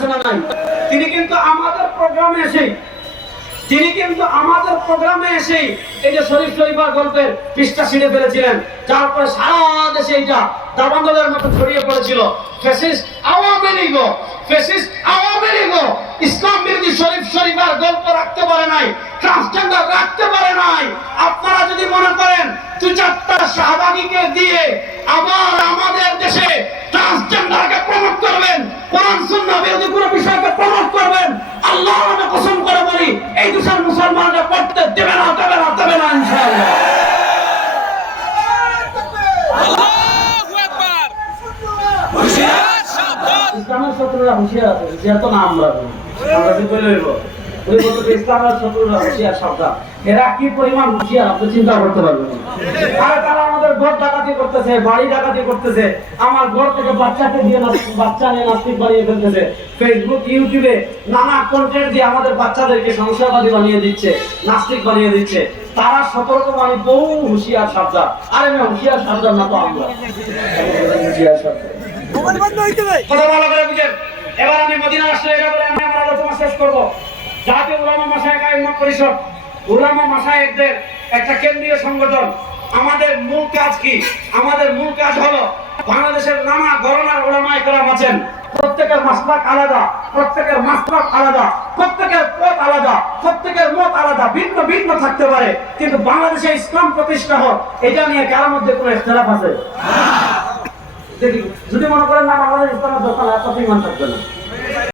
আছে নাই? তিনি কিন্তু আমাদের প্রোগ্রামে এসে তিনি কিন্তু আমাদের প্রোগ্রামে এসে এই যে শরীফ শরীফার গল্পের পৃষ্ঠা ছিঁড়ে ফেলেছিলেন, যার পরে সারা দেশে এটা দাবানলের মতো ছড়িয়ে পড়েছিল। ফেসিস্ট আওয়ামী লীগ ফেসিস্ট আওয়ামী লীগ, ইসলাম বিরোধী শরীফ শরীফার গল্প রাখতে পারে নাই ট্রান্সজেন্ডার রাখতে পারে নাই। আপনারা যদি মনে করেন দু চারটা শাহবাগীকে দিয়ে আবার ইসলামের শত্রুরা হুঁশিয়ার আছে, হুঁশিয়ার তো না আমরা না। আমাদের বাচ্চাদেরকে সংশয়বাদী বানিয়ে দিচ্ছে, নাস্তিক বানিয়ে দিচ্ছে। তারা সতর্ক মানে বহু হুঁশিয়ার, সাবধান। আরে আমি হুঁশিয়ার, সাবধান না তো আমরা। হুঁশিয়ার, সাবধান। আমাদের মূল কাজ কি? আমাদের মূল কাজ হলো বাংলাদেশের নানা গণনার ওলামা একরাম আছেন। প্রত্যেকের আলাদা, প্রত্যেকের মাসলাক আলাদা, প্রত্যেকের পথ আলাদা, প্রত্যেকের মত আলাদা, ভিন্ন ভিন্ন থাকতে পারে। কিন্তু বাংলাদেশে ইসলাম প্রতিষ্ঠা হোক, এটা নিয়ে কারোর মধ্যে কোনো ইখতলাফ আছে? দেখি। যদি মনে করেন না বাংলাদেশ ইসলামের দরকার এত ইমান থাকবে